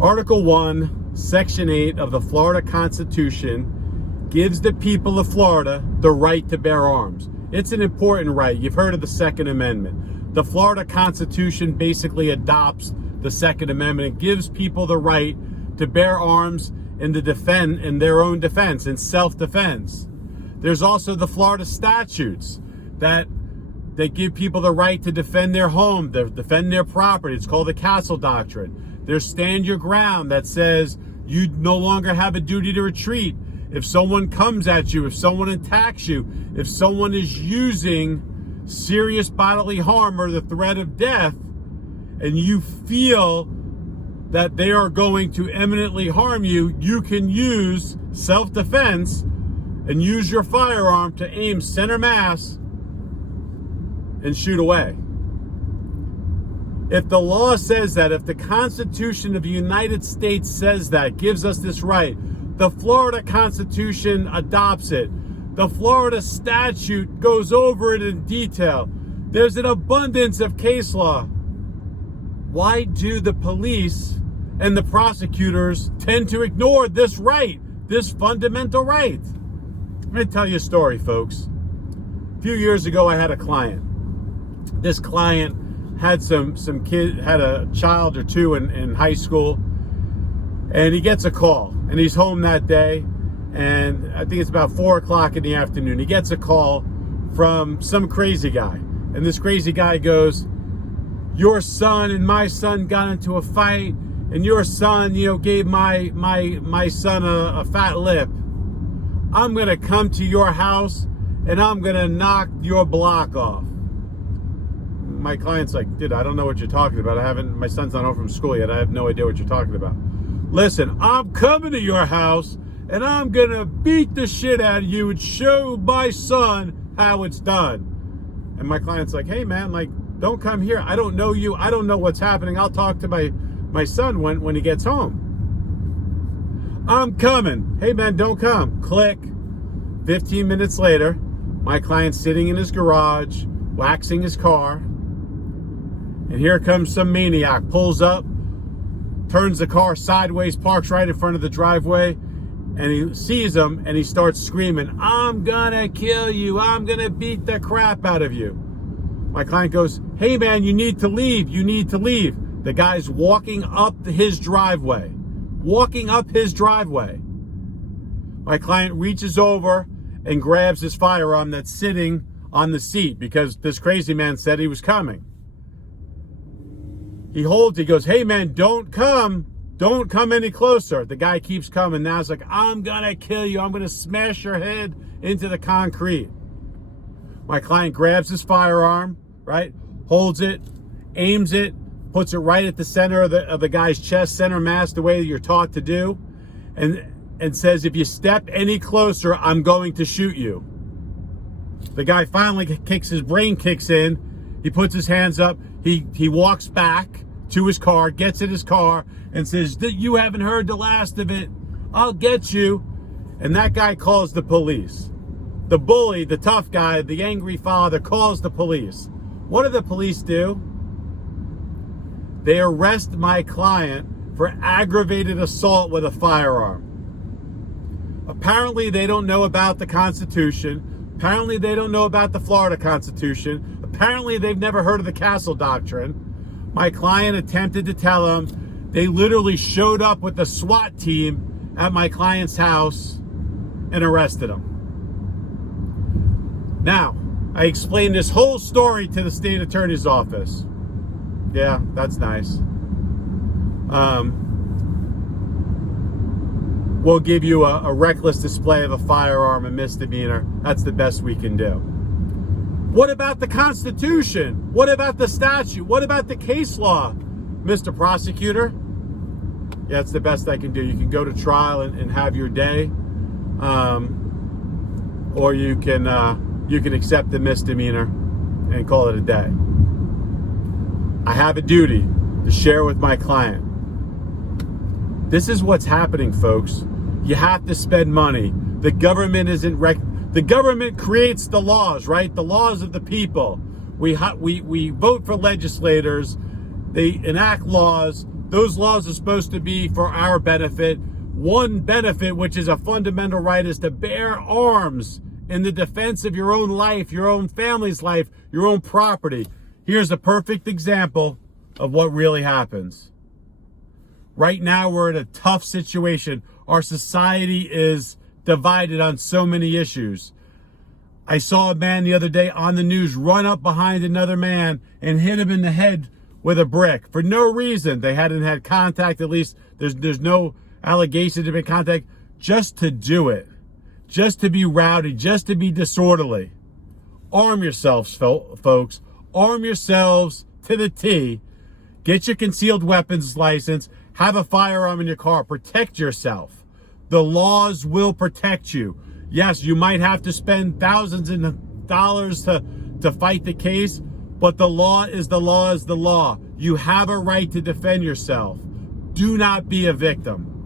Article 1, Section 8 of the Florida Constitution gives the people of Florida the right to bear arms. It's an important right. You've heard of the Second Amendment. The Florida Constitution basically adopts the Second Amendment. It gives people the right to bear arms in their own defense, in self-defense. There's also the Florida statutes that give people the right to defend their home, to defend their property. It's called the Castle Doctrine. There's Stand Your Ground that says you no longer have a duty to retreat. If someone comes at you, if someone attacks you, if someone is using serious bodily harm or the threat of death, and you feel that they are going to imminently harm you, you can use self-defense and use your firearm to aim center mass and shoot away. If the law says that, if the Constitution of the United States says that, gives us this right, the Florida Constitution adopts it. The Florida statute goes over it in detail. There's an abundance of case law. Why do the police and the prosecutors tend to ignore this right, this fundamental right? I'm going to tell you a story, folks. A few years ago, I had a client. This client had some kid, had a child or two in high school, and he gets a call, and he's home that day, and I think it's about 4 o'clock in the afternoon. He gets a call from some crazy guy, and this crazy guy goes, "Your son and my son got into a fight, and your son, gave my son a fat lip. I'm gonna come to your house, and I'm gonna knock your block off." My client's like, "Dude, I don't know what you're talking about. My son's not home from school yet. I have no idea what you're talking about." "Listen, I'm coming to your house, and I'm gonna beat the shit out of you and show my son how it's done." And my client's like, "Hey man, don't come here. I don't know you. I don't know what's happening. I'll talk to my son when he gets home." "I'm coming." "Hey man, don't come." Click. 15 minutes later, my client's sitting in his garage, waxing his car. And here comes some maniac, pulls up, turns the car sideways, parks right in front of the driveway, and he sees him and he starts screaming, "I'm gonna kill you. I'm gonna beat the crap out of you." My client goes, "Hey man, you need to leave. You need to leave." The guy's walking up his driveway. My client reaches over and grabs his firearm that's sitting on the seat because this crazy man said he was coming. He goes, "Hey man, don't come any closer." The guy keeps coming. Now it's like, "I'm gonna kill you. I'm gonna smash your head into the concrete." My client grabs his firearm, right? Holds it, aims it, puts it right at the center of the guy's chest, center mass, the way that you're taught to do, and says, "If you step any closer, I'm going to shoot you." The guy finally his brain kicks in. He puts his hands up. He walks back to his car, gets in his car, and says, "You haven't heard the last of it. I'll get you." And that guy calls the police. The bully, the tough guy, the angry father calls the police. What do the police do? They arrest my client for aggravated assault with a firearm. Apparently, they don't know about the Constitution. Apparently, they don't know about the Florida Constitution. Apparently, they've never heard of the Castle Doctrine. My client attempted to tell them. They literally showed up with the SWAT team at my client's house and arrested him. Now, I explained this whole story to the state attorney's office. Yeah, that's nice. We'll give you a reckless display of a firearm, a misdemeanor. That's the best we can do. What about the Constitution? What about the statute? What about the case law, Mr. Prosecutor? Yeah, it's the best I can do. You can go to trial and have your day, or you can accept the misdemeanor and call it a day. I have a duty to share with my client. This is what's happening, folks. You have to spend money. The government isn't the government creates the laws, right? The laws of the people. We vote for legislators. They enact laws. Those laws are supposed to be for our benefit. One benefit, which is a fundamental right, is to bear arms in the defense of your own life, your own family's life, your own property. Here's a perfect example of what really happens. Right now, we're in a tough situation. Our society is divided on so many issues. I saw a man the other day on the news run up behind another man and hit him in the head with a brick for no reason. They hadn't had contact, at least there's no allegation to be contact, just to do it, just to be rowdy, just to be disorderly. Arm yourselves, folks. Arm yourselves to the T. Get your concealed weapons license. Have a firearm in your car. Protect yourself. The laws will protect you. Yes, you might have to spend thousands of dollars to fight the case, but the law is the law is the law. You have a right to defend yourself. Do not be a victim.